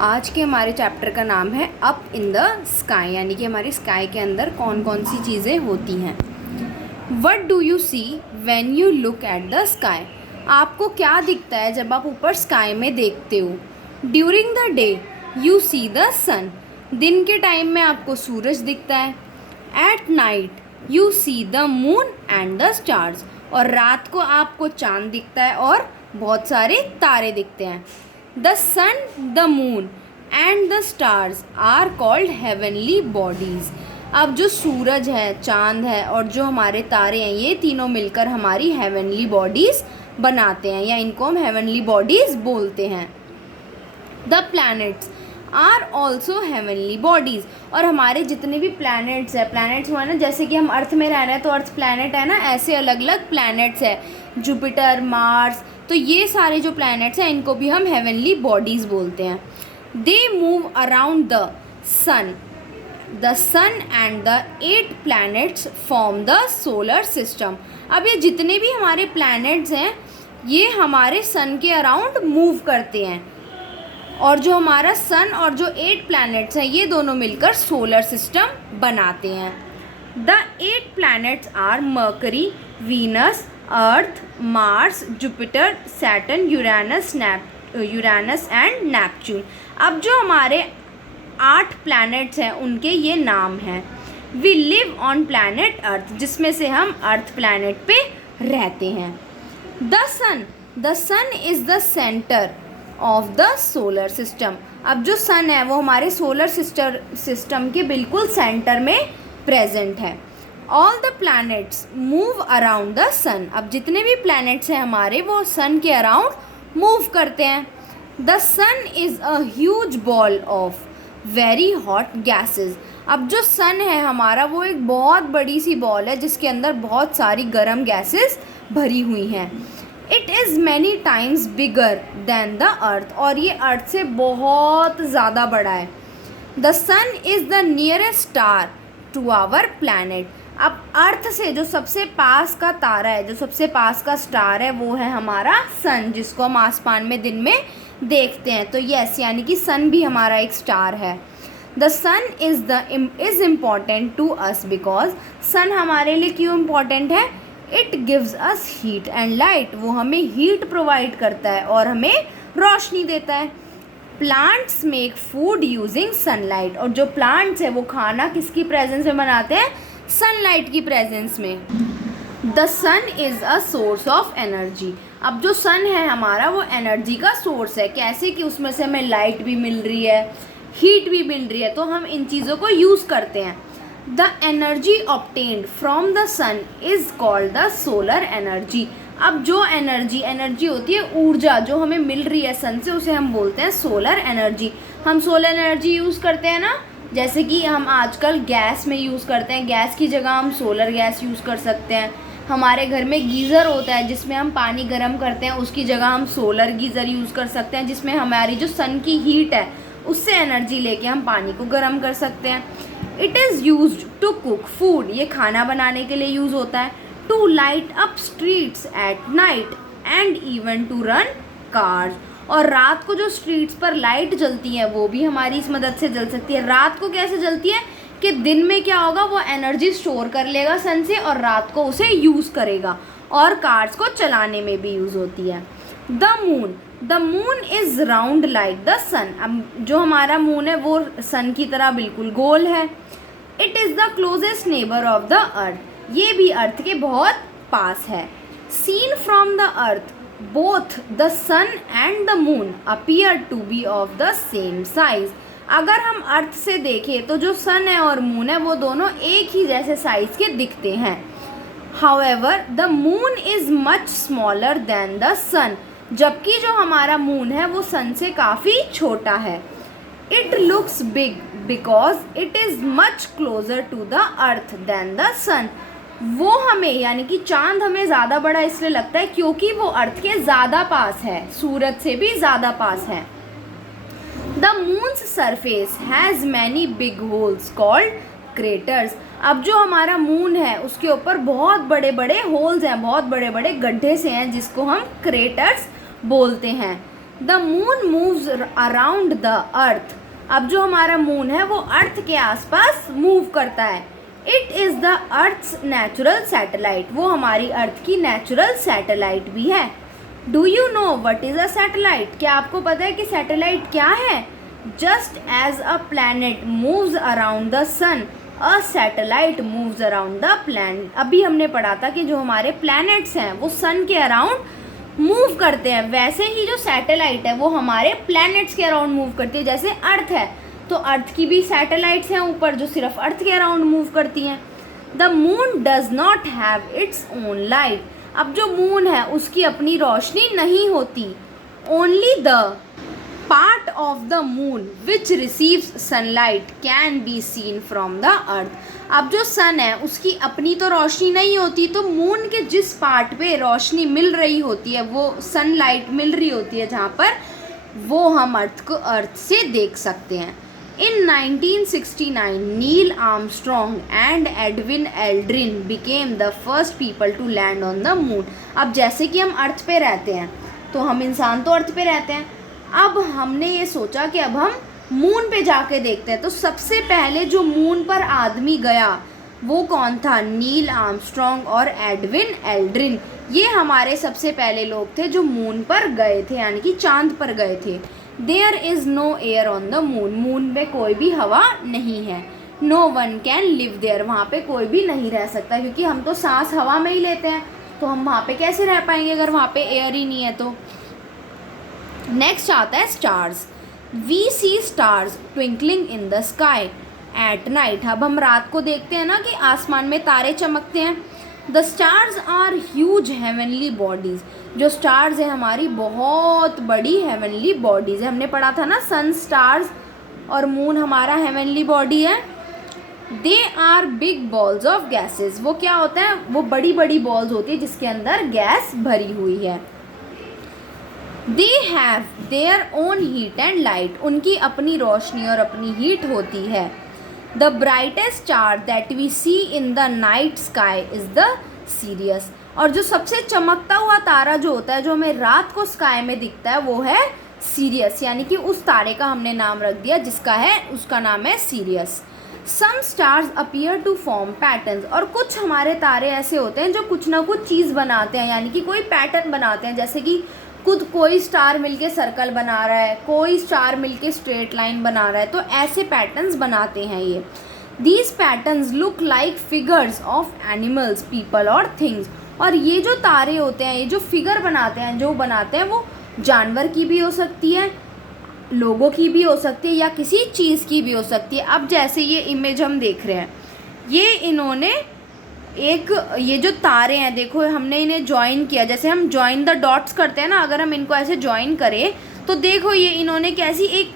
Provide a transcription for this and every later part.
आज के हमारे चैप्टर का नाम है अप इन द स्काई, यानी कि हमारी स्काई के अंदर कौन कौन सी चीज़ें होती हैं। What do you see when you look at the sky? आपको क्या दिखता है जब आप ऊपर स्काई में देखते हो? During the day you see the sun, दिन के टाइम में आपको सूरज दिखता है। At night you see the moon and the stars, और रात को आपको चांद दिखता है और बहुत सारे तारे दिखते हैं। The sun, the moon and the stars are called heavenly bodies. अब जो सूरज है, चांद है और जो हमारे तारे हैं, ये तीनों मिलकर हमारी हेवनली बॉडीज़ बनाते हैं, या इनको हम हेवनली बॉडीज़ बोलते हैं। The planets are also heavenly bodies, और हमारे जितने भी प्लैनेट्स हैं, प्लैनेट्स हुआ ना, जैसे कि हम अर्थ में रह रहे हैं तो अर्थ प्लैनेट है ना, ऐसे अलग अलग प्लैनेट्स है, जुपिटर, मार्स, तो ये सारे जो प्लैनेट्स हैं इनको भी हम हेवनली बॉडीज़ बोलते हैं। They move around the sun and the 8 planets form the solar system. अब ये जितने भी हमारे प्लैनेट्स हैं ये हमारे सन के अराउंड मूव करते हैं, और जो हमारा सन और जो 8 प्लैनेट्स हैं ये दोनों मिलकर सोलर सिस्टम बनाते हैं। The 8 planets are Mercury, Venus, Earth, Mars, Jupiter, Saturn, Uranus and Neptune. अब जो हमारे 8 प्लैनेट्स हैं उनके ये नाम हैं। We live on planet Earth, जिसमें से हम अर्थ प्लैनेट पे रहते हैं। The sun is the centre of the solar system. अब जो सन है वो हमारे सोलर सिस्टम के बिल्कुल सेंटर में प्रेजेंट है। All the planets move around the sun, अब जितने भी प्लैनेट्स हैं हमारे वो सन के अराउंड मूव करते हैं। The sun is a huge ball of very hot gases. अब जो सन है हमारा वो एक बहुत बड़ी सी बॉल है जिसके अंदर बहुत सारी गर्म गैसेस भरी हुई हैं। It is many times bigger than the earth, और ये अर्थ से बहुत ज़्यादा बड़ा है। The sun is the nearest star to our planet. अब अर्थ से जो सबसे पास का तारा है, जो सबसे पास का स्टार है, वो है हमारा सन, जिसको हम आसमान में दिन में देखते हैं। तो यस, यानी कि सन भी हमारा एक स्टार है। The sun is important to us because, sun हमारे लिए क्यों इम्पॉर्टेंट है? It gives us heat and light, वो हमें हीट प्रोवाइड करता है और हमें रोशनी देता है। Plants make food using sunlight, और जो प्लांट्स है वो खाना किसकी प्रेजेंस में बनाते हैं? सनलाइट की प्रेजेंस में। The sun is a source of energy. अब जो सन है हमारा वो एनर्जी का सोर्स है। कैसे कि उसमें से हमें लाइट भी मिल रही है, हीट भी मिल रही है, तो हम इन चीज़ों को यूज़ करते हैं। The energy obtained from the sun is called the solar energy. अब जो एनर्जी होती है, ऊर्जा जो हमें मिल रही है सन से, उसे हम बोलते हैं सोलर एनर्जी। हम सोलर एनर्जी यूज़ करते हैं ना, जैसे कि हम आजकल गैस में यूज़ करते हैं, गैस की जगह हम सोलर गैस यूज़ कर सकते हैं। हमारे घर में गीज़र होता है जिसमें हम पानी गर्म करते हैं, उसकी जगह हम सोलर गीज़र यूज़ कर सकते हैं, जिसमें हमारी जो सन की हीट है उससे एनर्जी लेके हम पानी को गर्म कर सकते हैं। It is used to cook food, ये खाना बनाने के लिए यूज़ होता है। To light up streets at night and even to run cars, और रात को जो स्ट्रीट्स पर लाइट जलती है वो भी हमारी इस मदद से जल सकती है। रात को कैसे जलती है कि दिन में क्या होगा, वो एनर्जी स्टोर कर लेगा सन से और रात को उसे यूज़ करेगा, और कार्स को चलाने में भी यूज़ होती है। The moon is round like the sun. अब जो हमारा मून है वो सन की तरह बिल्कुल गोल है। It is the closest neighbour of the earth, ये भी अर्थ के बहुत पास है। Seen from the earth both the sun and the moon appear to be of the same size. अगर हम अर्थ से देखें तो जो सन है और मून है वो दोनों एक ही जैसे साइज़ के दिखते हैं। However the moon is much smaller than the sun, जबकि जो हमारा मून है वो सन से काफ़ी छोटा है। It looks big because it is much closer to the earth than the sun. वो हमें, यानी कि चांद हमें ज़्यादा बड़ा इसलिए लगता है क्योंकि वो अर्थ के ज़्यादा पास है, सूरज से भी ज़्यादा पास है। The moons surface has many big holes called craters. अब जो हमारा मून है उसके ऊपर बहुत बड़े बड़े होल्स हैं, बहुत बड़े बड़े गड्ढे से हैं, जिसको हम क्रेटर्स बोलते हैं। The moon moves around the earth. अब जो हमारा मून है वो अर्थ के आसपास मूव करता है। It is the earth's natural satellite, वो हमारी अर्थ की नेचुरल सैटेलाइट भी है। Do you know what is a satellite? क्या आपको पता है कि सैटेलाइट क्या है? Just as a planet moves around the sun, a satellite moves around the planet. अभी हमने पढ़ा था कि जो हमारे प्लैनेट्स हैं वो सन के अराउंड मूव करते हैं, वैसे ही जो सैटेलाइट है वो हमारे प्लैनेट्स के अराउंड मूव करती है। जैसे अर्थ है तो अर्थ की भी सैटेलाइट्स हैं ऊपर जो सिर्फ अर्थ के अराउंड मूव करती हैं। The moon does not have its own light. अब जो मून है उसकी अपनी रोशनी नहीं होती। Only the part of the moon which receives sunlight can be seen from the अर्थ। अब जो सन है उसकी अपनी तो रोशनी नहीं होती, तो मून के जिस पार्ट पे रोशनी मिल रही होती है, वो सनलाइट मिल रही होती है जहाँ पर, वो हम अर्थ से देख सकते हैं। In 1969, Neil Armstrong and Edwin Aldrin became the first people to land on the moon. अब जैसे कि हम अर्थ पे रहते हैं तो हम इंसान तो अर्थ पे रहते हैं, अब हमने ये सोचा कि अब हम मून पे जाके देखते हैं। तो सबसे पहले जो मून पर आदमी गया वो कौन था? नील आर्मस्ट्रॉन्ग और एडविन एल्ड्रिन। ये हमारे सबसे पहले लोग थे जो मून पर गए थे, यानी कि चांद पर गए थे। There is no air on the moon, moon पे कोई भी हवा नहीं है। No one can live there, वहाँ पे कोई भी नहीं रह सकता, क्योंकि हम तो सांस हवा में ही लेते हैं, तो हम वहाँ पे कैसे रह पाएंगे अगर वहाँ पे एयर ही नहीं है तो। नेक्स्ट आता है stars. We see stars twinkling in the sky at night. अब हम रात को देखते हैं ना कि आसमान में तारे चमकते हैं। The stars are huge heavenly bodies. जो स्टार्स है हमारी बहुत बड़ी हेवनली बॉडीज़ है। हमने पढ़ा था ना सन, स्टार्स और मून हमारा हेवनली बॉडी है। They are big balls of gases. वो क्या होता है? वो बड़ी बड़ी बॉल्स होती है जिसके अंदर गैस भरी हुई है। They have their own heat and light. उनकी अपनी रोशनी और अपनी हीट होती है। The brightest star that we see in the night sky is the Sirius. और जो सबसे चमकता हुआ तारा जो होता है, जो हमें रात को स्काई में दिखता है, वो है सीरियस, यानी कि उस तारे का हमने नाम रख दिया जिसका है, उसका नाम है Sirius. Some stars appear to form patterns. और कुछ हमारे तारे ऐसे होते हैं जो कुछ ना कुछ चीज़ बनाते हैं, यानी कि कोई पैटर्न बनाते हैं। जैसे कि कोई स्टार मिलके सर्कल बना रहा है, कोई स्टार मिलके स्ट्रेट लाइन बना रहा है, तो ऐसे पैटर्न्स बनाते हैं ये। These patterns look like figures of animals, people और थिंग्स। और ये जो तारे होते हैं, ये जो फिगर बनाते हैं, जो बनाते हैं, वो जानवर की भी हो सकती है, लोगों की भी हो सकती है, या किसी चीज़ की भी हो सकती है। अब जैसे ये इमेज हम देख रहे हैं, ये इन्होंने ये जो तारे हैं देखो, हमने इन्हें ज्वाइन किया। जैसे हम ज्वाइन द डॉट्स करते हैं ना, अगर हम इनको ऐसे ज्वाइन करें तो देखो ये इन्होंने कैसी एक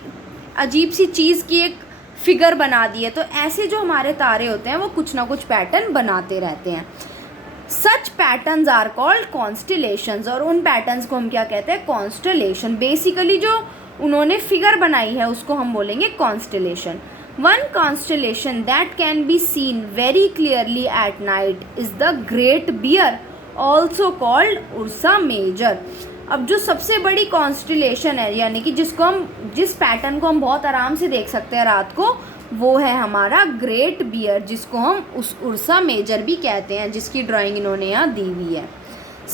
अजीब सी चीज़ की एक फिगर बना दी है। तो ऐसे जो हमारे तारे होते हैं वो कुछ ना कुछ पैटर्न बनाते रहते हैं। सच पैटर्न्स आर कॉल्ड कॉन्स्टेलेशंस। और उन पैटर्न्स को हम क्या कहते हैं? कॉन्स्टेलेशन। बेसिकली जो उन्होंने फिगर बनाई है उसको हम बोलेंगे constellation. One constellation that can be seen very clearly at night is the Great Bear, also called Ursa Major. अब जो सबसे बड़ी कॉन्स्टेलेशन है, यानी कि जिस पैटर्न को हम बहुत आराम से देख सकते हैं रात को, वो है हमारा ग्रेट बियर, जिसको हम उस उर्सा मेजर भी कहते हैं, जिसकी ड्राइंग इन्होंने यहाँ दी हुई है।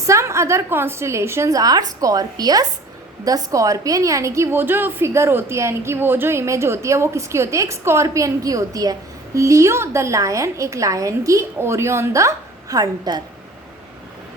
Some other constellations are Scorpius the scorpion, यानी कि वो जो फिगर होती है, यानी कि वो जो इमेज होती है, वो किसकी होती है? एक स्कॉर्पियन की होती है। लियो द लायन, एक लायन की। Orion the Hunter.